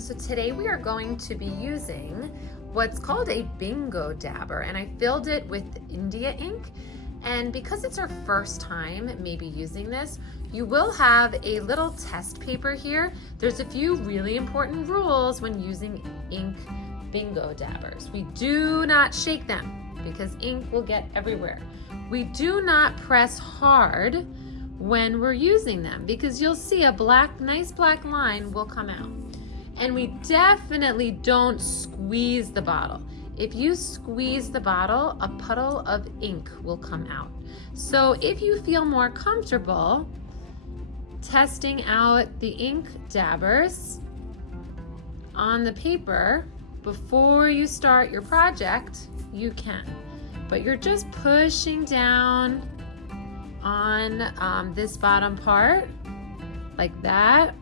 So today we are going to be using what's called a bingo dabber, and I filled it with India ink. And because it's our first time maybe using this, you will have a little test paper here. There's a few really important rules when using ink bingo dabbers. We do not shake them because ink will get everywhere. We do not press hard when we're using them because you'll see a nice black line will come out. And we definitely don't squeeze the bottle. If you squeeze the bottle, a puddle of ink will come out. So if you feel more comfortable testing out the ink dabbers on the paper before you start your project, you can. But you're just pushing down on this bottom part like that,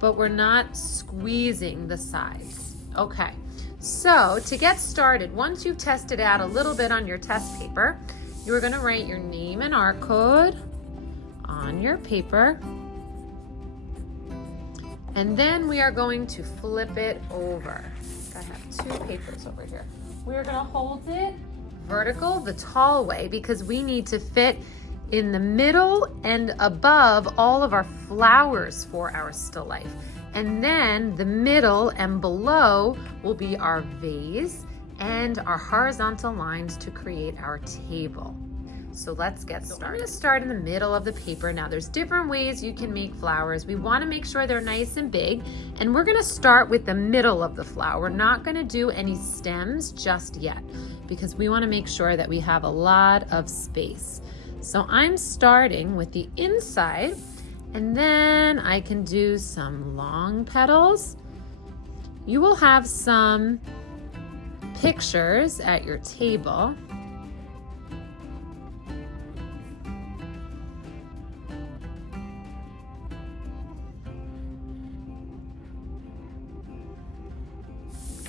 but we're not squeezing the sides. Okay, so to get started, once you've tested out a little bit on your test paper, you're gonna write your name and art code on your paper, and then we are going to flip it over. I have two papers over here. We're gonna hold it vertical, the tall way, because we need to fit in the middle and above all of our flowers for our still life. And then the middle and below will be our vase and our horizontal lines to create our table. So let's get started. We're gonna start in the middle of the paper. Now there's different ways you can make flowers. We wanna make sure they're nice and big, and we're gonna start with the middle of the flower. We're not gonna do any stems just yet because we wanna make sure that we have a lot of space. So I'm starting with the inside, and then I can do some long petals. You will have some pictures at your table.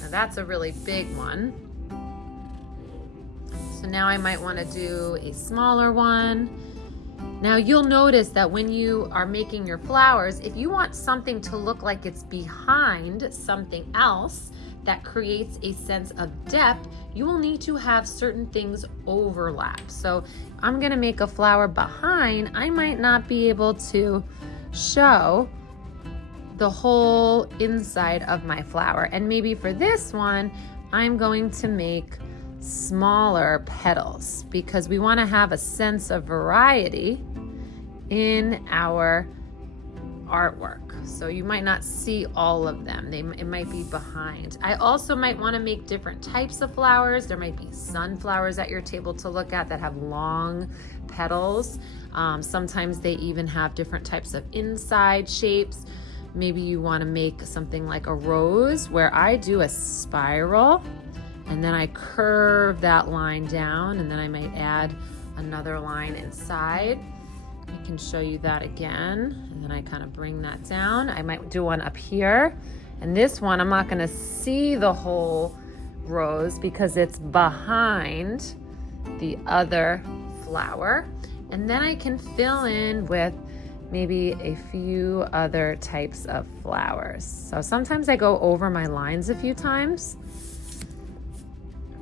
Now that's a really big one. So now I might want to do a smaller one. Now you'll notice that when you are making your flowers, if you want something to look like it's behind something else that creates a sense of depth, you will need to have certain things overlap. So I'm gonna make a flower behind. I might not be able to show the whole inside of my flower. And maybe for this one, I'm going to make smaller petals because we want to have a sense of variety in our artwork. So you might not see all of them. It might be behind. I also might want to make different types of flowers. There might be sunflowers at your table to look at that have long petals. Sometimes they even have different types of inside shapes. Maybe you want to make something like a rose where I do a spiral and then I curve that line down, and then I might add another line inside. I can show you that again, and then I kind of bring that down. I might do one up here, and this one I'm not going to see the whole rose because it's behind the other flower. And then I can fill in with maybe a few other types of flowers. So sometimes I go over my lines a few times.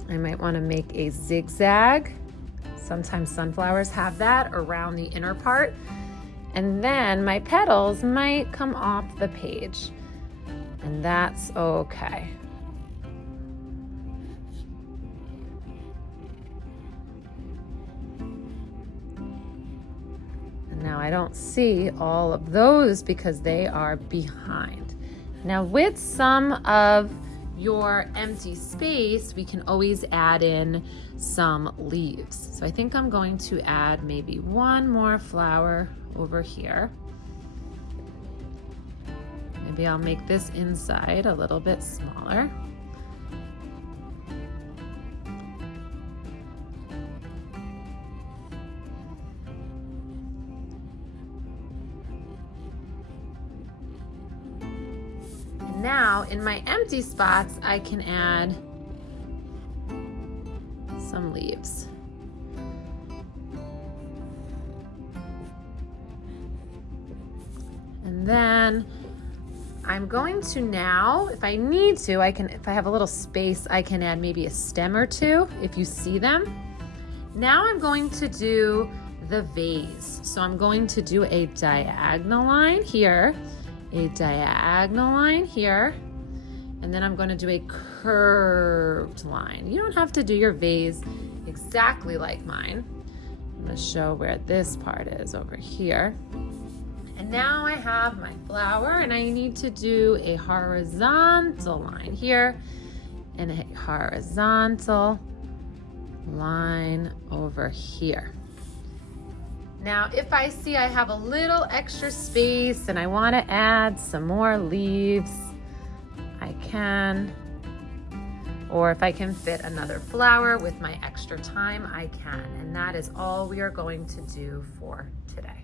I might want to make a zigzag. Sometimes sunflowers have that around the inner part. And then my petals might come off the page, and that's okay. And now I don't see all of those because they are behind. Now with some of your empty space, we can always add in some leaves. So I think I'm going to add maybe one more flower over here. Maybe I'll make this inside a little bit smaller. Now in my empty spots, I can add some leaves. And then I'm going to now, if I need to, if I have a little space, I can add maybe a stem or two if you see them. Now I'm going to do the vase. So I'm going to do a diagonal line here, a diagonal line here, and then I'm going to do a curved line. You don't have to do your vase exactly like mine. I'm going to show where this part is over here. And now I have my flower, and I need to do a horizontal line here and a horizontal line over here. Now, if I see I have a little extra space and I want to add some more leaves, I can. Or if I can fit another flower with my extra time, I can. And that is all we are going to do for today.